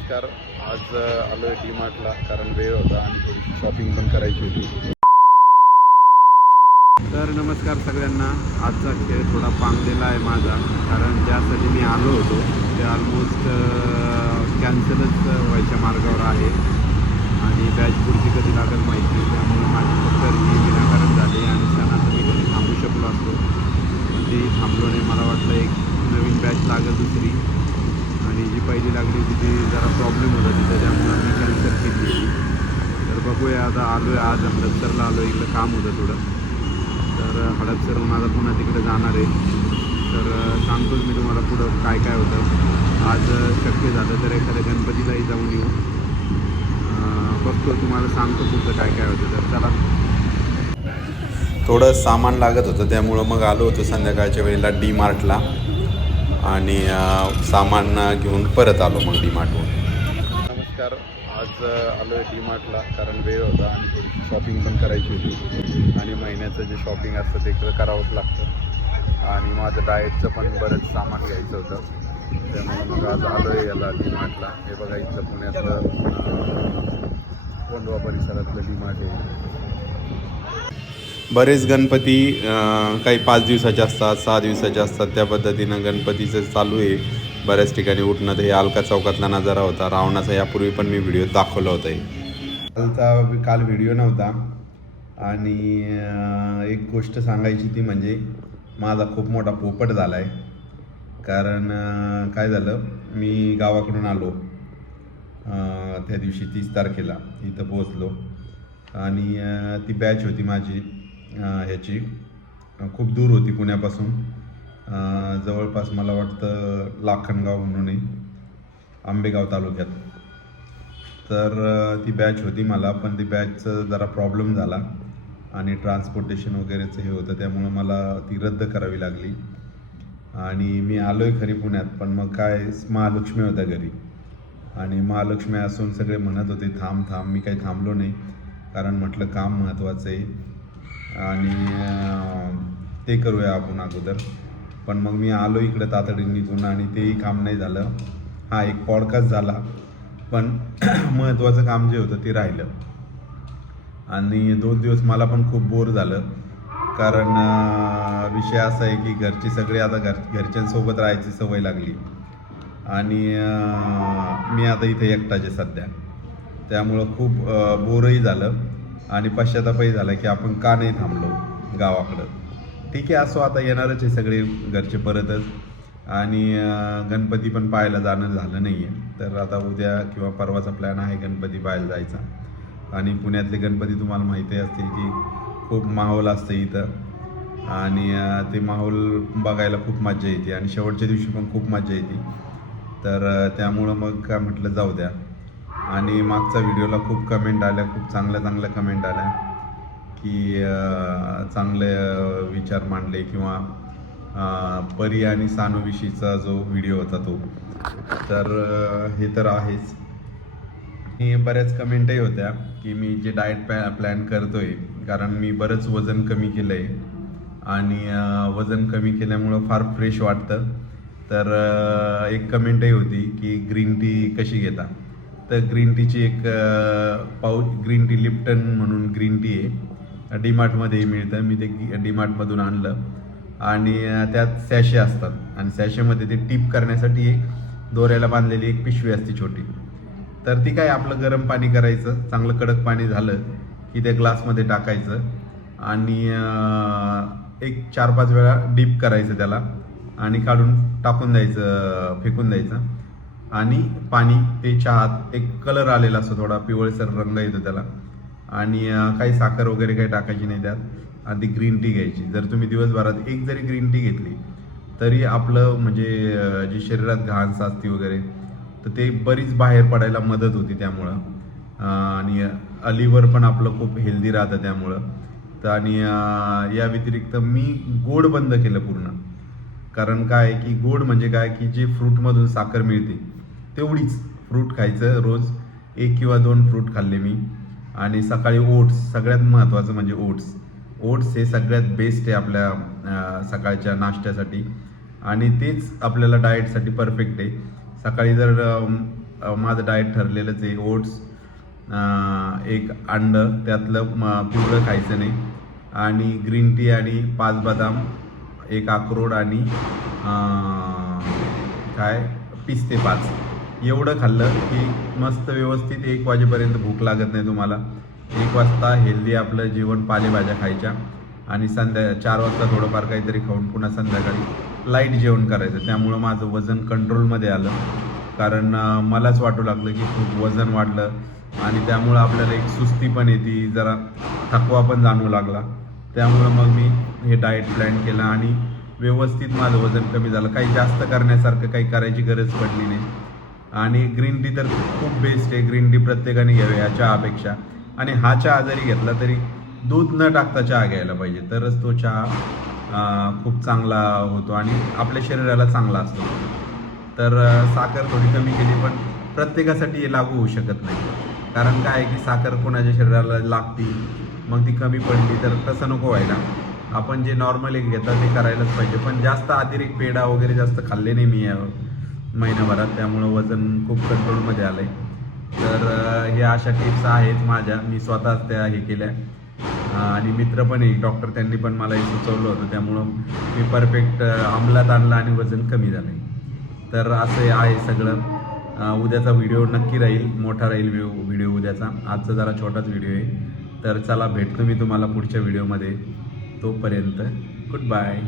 नमस्कार. आज आलो आहे डी मार्टला कारण वेळ होता आणि थोडीशी शॉपिंग पण करायची होती. तर नमस्कार सगळ्यांना. आजचा खेळ थोडा पांगलेला आहे माझा. कारण ज्यासाठी मी आलो होतो ते ऑलमोस्ट कॅन्सलच व्हायच्या मार्गावर आहे. आणि बॅच पुढची कधी लागेल माहिती त्यामुळे माझी फक्त ही विनाकारण झाली आणि त्यांना मी कधी थांबू शकलो असतो. पण थांबलो नाही. मला वाटलं एक नवीन बॅच लागेल दुसरी. पहिली लागली तिथे ती जरा प्रॉब्लेम होता तिथं त्यामुळे मी कॅन्सल केली तर बघूया आता आलो आहे आज हडपसरला आलो इकडं काम होतं थोडं. तर हडपसरहून आता पुन्हा तिकडे जाणार आहे. तर सांगतोच मी तुम्हाला पुढं काय काय होतं. आज शक्य झालं तर एखाद्या गणपतीलाही जाऊन येऊ. बघतो तुम्हाला सांगतो पुढचं काय काय होतं. तर चला. थोडं सामान लागत होतं त्यामुळं मग आलो होतो संध्याकाळच्या वेळेला डी मार्टला आणि सामान घेऊन परत आलो मग डीमार्टवर नमस्कार. आज आलो आहे डी मार्टला कारण वेळ होता आणि थोडीशी शॉपिंग पण करायची होती. आणि महिन्याचं जे शॉपिंग असतं ते करावंच लागतं. आणि माझं डाएटचं पण बरंच सामान घ्यायचं होतं. त्यामुळे मग आज आलो आहे याला डी मार्टला हे बघा इथलं पुण्यातलं कोंडवा परिसरातलं डी मार्ट आहे. बरेच गणपती काही पाच दिवसाचे असतात सहा दिवसाचे असतात. त्या पद्धतीनं गणपतीचं चालू आहे. बऱ्याच ठिकाणी उठणं तर हे अलका चौकातला नजारा होता. रावणाचा यापूर्वी पण मी व्हिडिओ दाखवला होता. कालचा काल व्हिडिओ नव्हता. आणि एक गोष्ट सांगायची ती म्हणजे माझा खूप मोठा पोपट झाला आहे कारण काय झालं? मी गावाकडून आलो. त्या दिवशी तीस तारखेला इथं पोहोचलो. आणि ती बॅच होती माझी. ह्याची. खूप दूर होती पुण्यापासून. जवळपास मला वाटतं लाखनगाव म्हणूनही आंबेगाव तालुक्यात. तर ती बॅच होती मला पण ती बॅचचं जरा प्रॉब्लेम झाला. आणि ट्रान्सपोर्टेशन वगैरेचं हे होतं त्यामुळं मला ती रद्द करावी लागली. आणि मी आलो आहे खरी पुण्यात पण मग काय महालक्ष्मी होत्या घरी. आणि महालक्ष्मी असून सगळे म्हणत होते थांब थांब मी काही थांबलो नाही. कारण म्हटलं काम महत्त्वाचं आहे. आणि ते करूया आपण अगोदर. पण मग मी आलो इकडं तातडीने निघून आणि तेही काम नाही झालं. हा एक पॉडकास्ट झाला. पण महत्त्वाचं काम जे होतं ते राहिलं. आणि दोन दिवस मला पण खूप बोर झालं. कारण विषय असा आहे की घरचे सगळे आता घर घरच्यांसोबत राहायची सवय लागली. आणि मी आता इथे एकटाचे सध्या. त्यामुळं खूप बोरही झालं. आणि पश्चातापही झाला की आपण का नाही थांबलो गावाकडं. ठीक आहे असो आता येणारच आहे सगळे घरचे परतच. आणि गणपती पण पाहायला जाणं झालं नाही आहे तर आता उद्या किंवा परवाचा प्लॅन आहे गणपती पाहायला जायचा. आणि पुण्यातले गणपती तुम्हाला माहिती असतील की खूप माहोल असतं इथं. आणि ते माहोल बघायला खूप मजा येते. आणि शेवटच्या दिवशी पण खूप मजा येते. तर त्यामुळं मग काय म्हटलं जाऊ द्या. आणि मागच्या व्हिडिओला खूप कमेंट आल्या खूप चांगल्या चांगल्या कमेंट आल्या की चांगले विचार मांडले किंवा परी आणि सानूविषयीचा जो व्हिडिओ होता तो. तर हे तर आहेच. आणि बऱ्याच कमेंटही होत्या की मी जे डाएट पॅ प्लॅन करतो आहे कारण मी बरंच वजन कमी केलं आहे आणि वजन कमी केल्यामुळं फार फ्रेश वाटतं. तर एक कमेंटही होती की ग्रीन टी कशी घेता? तर ग्रीन टीची एक पाऊच ग्रीन टी लिप्टन म्हणून ग्रीन टी आहे. डीमार्टमध्येही मिळतं. मी ते डीमार्टमधून आणलं. आणि त्यात सॅशे असतात. आणि सॅशेमध्ये ते टीप करण्यासाठी एक दोऱ्याला बांधलेली एक पिशवी असते छोटी. तर ती काय आपलं गरम पाणी करायचं. चांगलं कडक पाणी झालं की ते ग्लासमध्ये टाकायचं. आणि एक चार पाच वेळा डीप करायचं त्याला. आणि काढून टाकून द्यायचं फेकून द्यायचं. आणि पाणी ते चहात एक कलर आलेला असतो थोडा पिवळसर रंग येतो त्याला. आणि काही साखर वगैरे काही टाकायची नाही त्यात. आणि ती ग्रीन टी घ्यायची. जर तुम्ही दिवसभरात एक जरी ग्रीन टी घेतली तरी आपलं म्हणजे जे जी शरीरात घाण साचती वगैरे तर ते बरीच बाहेर पडायला मदत होती त्यामुळं. आणि अलीवर पण आपलं खूप हेल्दी राहतं त्यामुळं. तर आणि या व्यतिरिक्त मी गोड बंद केलं पूर्ण. कारण काय की गोड म्हणजे काय की जे फ्रूटमधून साखर मिळते तेवढीच फ्रूट खायचं रोज. एक किंवा दोन फ्रूट खाल्ले मी. आणि सकाळी ओट्स सगळ्यात महत्त्वाचं म्हणजे ओट्स. ओट्स हे सगळ्यात बेस्ट आहे आपल्या सकाळच्या नाश्त्यासाठी. आणि तेच आपल्याला डाएटसाठी परफेक्ट आहे. सकाळी जर माझं डाएट ठरलेलंच आहे ओट्स एक अंडं त्यातलं म पिवळं खायचं नाही. आणि ग्रीन टी आणि पाच बदाम एक अक्रोड आणि काय? पिस्ते पाच. एवढं खाल्लं की मस्त व्यवस्थित एक वाजेपर्यंत भूक लागत नाही तुम्हाला. एक वाजता हेल्दी आपलं जेवण पालेभाज्या खायच्या आणि संध्या चार वाजता थोडंफार काहीतरी खाऊन पुन्हा संध्याकाळी लाइट जेवण करायचं. त्यामुळं माझं वजन कंट्रोलमध्ये आलं. कारण मलाच वाटू लागलं की खूप वजन वाढलं आणि त्यामुळं आपल्याला एक सुस्ती पण येते जरा थकवा पण जाणवू लागला. त्यामुळं मग मी हे डाएट प्लॅन केलं आणि व्यवस्थित माझं वजन कमी झालं. काही जास्त करण्यासारखं काही करायची गरज पडली नाही. आणि ग्रीन टी तर खूप बेस्ट आहे. ग्रीन टी प्रत्येकाने घ्यावी या चहापेक्षा आणि हा चहा जरी घेतला तरी दूध न टाकता चहा घ्यायला पाहिजे. तरच तो चहा खूप चांगला होतो आणि आपल्या शरीराला चांगला असतो. तर साखर थोडी कमी केली पण प्रत्येकासाठी हे लागू होऊ शकत नाही. कारण काय आहे की साखर कोणाच्या शरीराला लागती मग ती कमी पडली तर तसं नको व्हायला. आपण जे नॉर्मल एक घेतात ते करायलाच पाहिजे. पण जास्त अतिरिक्त पेढा वगैरे जास्त खाल्ले नाही मी या महिन्याभरात त्यामुळं वजन खूप कंट्रोलमध्ये आलं आहे तर हे ह्या अशा टिप्स आहेत माझ्या. मी स्वतःच त्या हे केल्या. आणि मित्र पण एक डॉक्टर त्यांनी पण मला हे सुचवलं होतं. त्यामुळं मी परफेक्ट अंमलात आणलं आणि वजन कमी झालं आहे तर असं हे आहे सगळं. उद्याचा व्हिडिओ नक्की राहील. मोठा राहील व्हिडिओ व्हिडिओ उद्याचा. आजचा जरा छोटाच व्हिडिओ आहे. तर चला भेटतो मी तुम्हाला पुढच्या व्हिडिओमध्ये. तोपर्यंत गुड बाय.